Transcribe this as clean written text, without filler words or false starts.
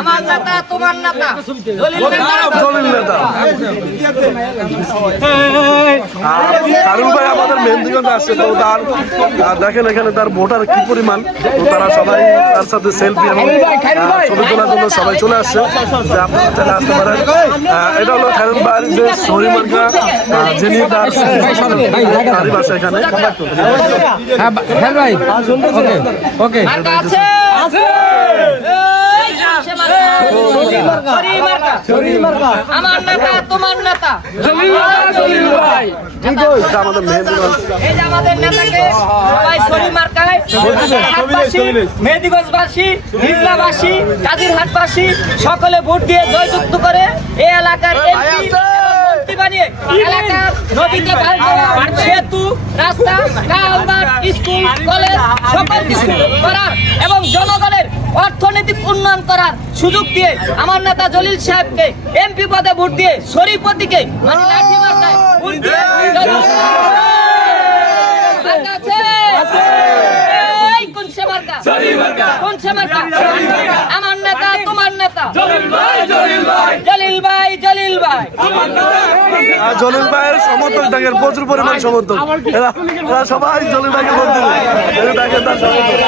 আমার নেতা তোমার নেতা হারুন ভাই আমাদের মেহেন্দিগঞ্জ আসছে তো দেখেন এখানে তার ভোটার কি পরিমাণ, তো তারা সবাই তার সাথে সেলফি এবং ছবি তোলার জন্য সবাই চলে আসছে। আপনারা চাইলে আসতে পারেন। এটা হলো হারুন ভাইয়ের যে সরি মার্কা, যিনি তার বাসা এখানে। আমার নেতা তোমার নেতা আমাদের নেতাকে সবাই সরি মার্কায় মেহেদিগঞ্জবাসী, হিজলাবাসী, কাজিরহাটবাসী সকলে ভোট দিয়ে জয়যুক্ত করে এই এলাকার এমপি মন্ত্রী বানিয়ে এলাকার নদীতে সেতু, রাস্তা, কালভার্ট, স্কুল, কলেজ সকল কিছু করার এবং জনগণের অর্থনৈতিক উন্নয়ন করার সুযোগ দিয়ে আমার নেতা জলিল সাহেবকে এমপি পদে ভোট দিয়ে সরি প্রতীকে লাঠি মার্কায় ভোট দিয়ে আমার নেতা তোমার নেতা জলিল ভাই জলিল ভাইয়ের সমর্থক দেখেন, প্রচুর পরিমাণ সমর্থক। এরা সবাই জলিল ভাইকে ভোট দেবে, দেখেন তার সমর্থক।